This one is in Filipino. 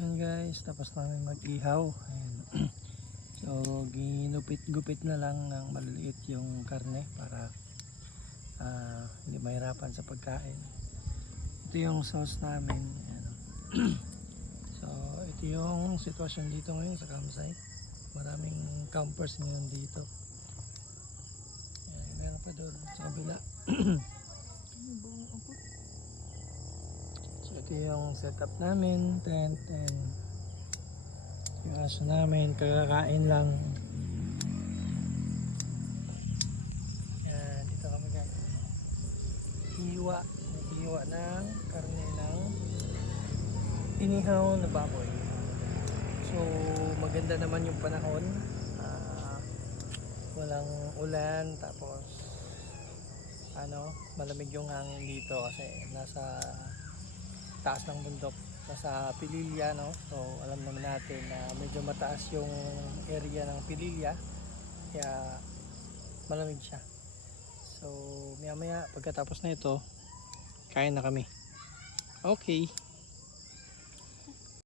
Ayan guys, tapos namin mag-ihaw. Ayan. So ginupit-gupit na lang ng maliliit yung karne para hindi mahirapan sa pagkain. Ito yung sauce namin. Ayan. So ito yung sitwasyon dito ngayon sa campsite. Maraming campers ngayon dito. Ayan, meron pa doon sa kabila. So ito yung setup namin, tent, and yung aso namin, kagakain lang. Yan, dito kami guys. Hiwa ng karne ng inihaw na baboy. So maganda naman yung panahon. Walang ulan, tapos malamig yung hangin dito kasi nasa taas ng bundok, nasa Pililya, no? So alam naman natin na medyo mataas yung area ng Pililya, kaya malamig siya. So maya maya pagkatapos na ito, kain na kami. Okay.